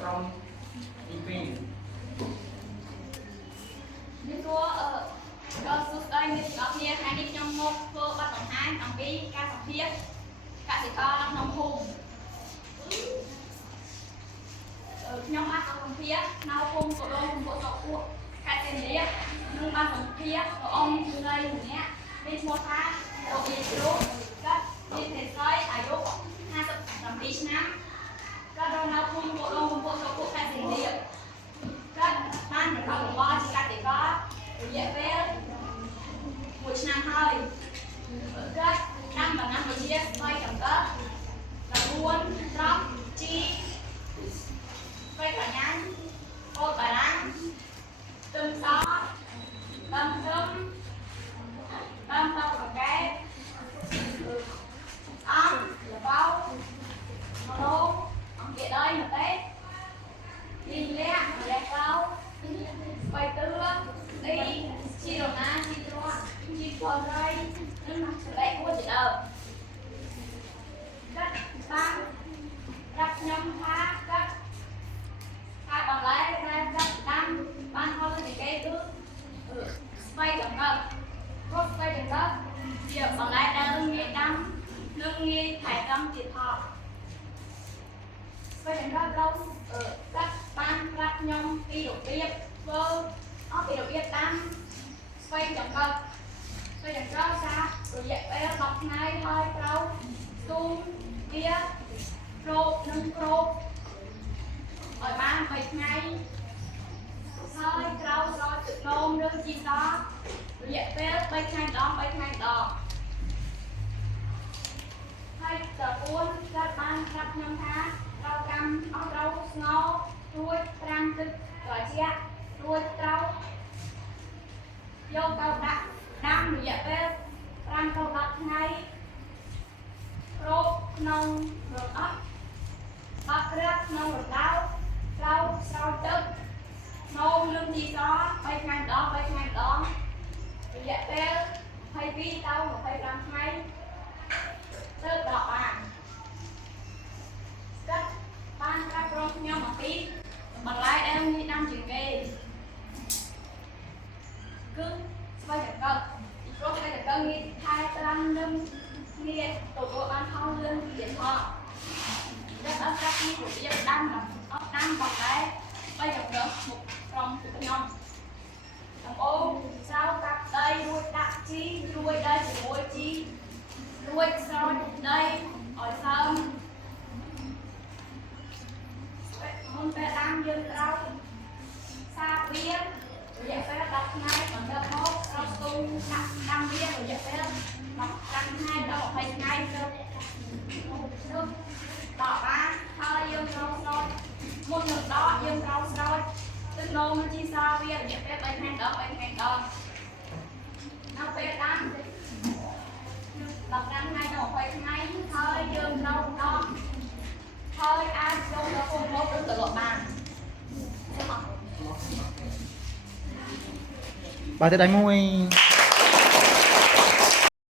ក្រុមទី2នេះគួរសួស្តីអ្នកទាំងអស់គ្នាថ្ងៃនេះខ្ញុំមកធ្វើបទបង្ហាញអំពីការសម្ភាសកសិករនៅក្នុងភូមិខ្ញុំបានសម្ភាសនៅភូមិកូដុងកំពតសក់ពួកខេត្តសៀមរាបនឹងបានសម្ភាសព្រះអង្គស្រីម្នាក់មានឈ្មោះថាលោកយាយគ្រូគាត់មានភេទស្រីអាយុ57ឆ្នាំគាត់រស់នៅភូមិកូដុងកំពតសក់ពួកខេត្តសៀមរាបគាត់បានបន្តរបរជាកសិកររយៈពេល1ឆ្នាំហើយគាត់ដាំដំណាំដូចជាស្វាយចង្កឹះ9ត្រប់ជីស្វាយប្រញាញ់ពោតបារាំងខ្ទឹមសដើមខ្ទឹមដើមតោប្រកែកអំល្បោម្រូវអង្គាដីម្ទេសលីងលាក់ម្រះកោស្បៃតឿឌីជីរណាជីទ្រាក់ជីផលរៃនិងស្បែកគួរជាដើមគាត់បានប្រាប់ខ្ញុំថាគាត់ការបន្លែដែលគាត់ដាំបានផលជាគេគឺស្បែកចង្កឹះព្រោះស្បែកចង្កឹះជាបន្លែដែលងាយដាំនិងងាយថែទាំទៀតផងស្បែកចង្កឹះเราគាត់បានប្រាប់ខ្ញុំពីរបៀបធ្វើពីរបៀបដាំស្បែកចង្កឹះស្បែកចង្កឹះថារយៈពេល10ថ្ងៃហើយត្រូវទូមវាគ្របនិងគ្របឲ្យបាន3ថ្ងៃហើយត្រូវស្រោចទឹកនោមឬជីសរយៈពេល3ថ្ងៃម្ដង3ថ្ងៃម្ដងហើយតើពួនគាត់បានប្រាប់ខ្ញុំថាត្រូវកម្មអស់ត្រូវស្ងោររួចត្រាំទឹកត្រជាក់រួចត្រូវយកទៅដាក់ដាំរយៈពេល5ទៅ10ថ្ងៃគ្របក្នុងរអស់10គ្រាប់ក្នុងរណ្ដៅត្រូវស្រោចទឹកនោមនិងជីស3ថ្ងៃម្ដង3ថ្ងៃម្ដងរយៈពេល22ទៅ25ថ្ងៃទើបដកបានគាត់បានប្រាប់ក្រុមខ្ញុំអំពីបន្លែដែលងាយដាំជាងគេគឺស្វាយចង្កឹះពីព្រោះស្វាយចង្កឹះងាយថែទាំនិងងាយទទួលបានផលលឿនទៀតផងដែលអត់កាត់ពីរបៀបដាំអត់ដាំបន្លែស្វាយចង្កឹះមកក្រុមខ្ញុំដំបូងស្រោចកាត់ដីរួចដាក់ជីរួចដីជាមួយជីរួចស្រោចដីឲ្យសើមមុនពេលដាំយើងត្រូវសាបវារយៈពេល10ថ្ងៃបន្ទាប់មកត្រូវស្ទូងដាក់ដាំវារយៈពេល15ថ្ងៃដល់20ថ្ងៃទៅដកបានហើយយើងត្រូវស្រោចមុននឹងដកយើងត្រូវស្រោចទឹកនោមជីសាវារយៈពេល3ថ្ងៃដល់3ថ្ងៃដល់នៅពេលដាំ15ថ្ងៃដល់20ថ្ងៃហើយយើងត្រូវដកហើយអាចយកទៅពុំមកឬទៅលក់បានបាទទៅដៃមួយ